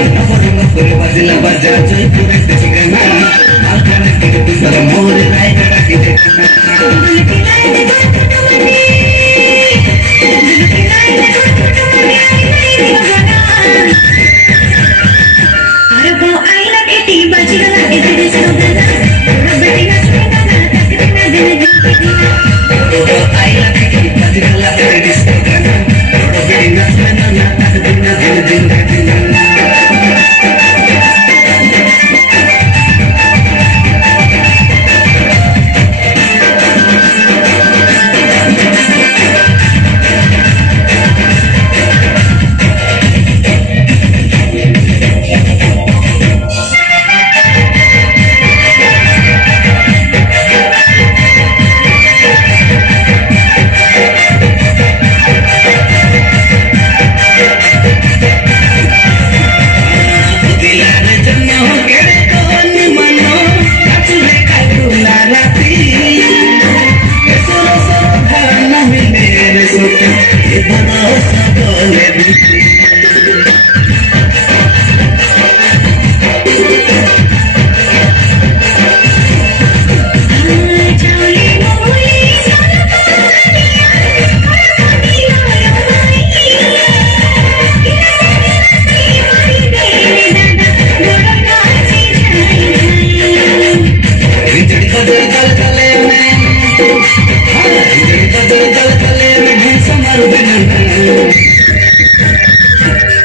बाजला बाजा जयपुर ठिकाना आखाना के तुंदर मोर रायगढ़ के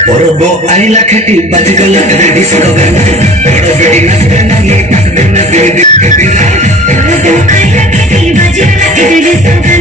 Parab aila khati bajgala disco gana bado bedi nachbe na ye takde na dil dil ke dil Parab aila khati bajgala disco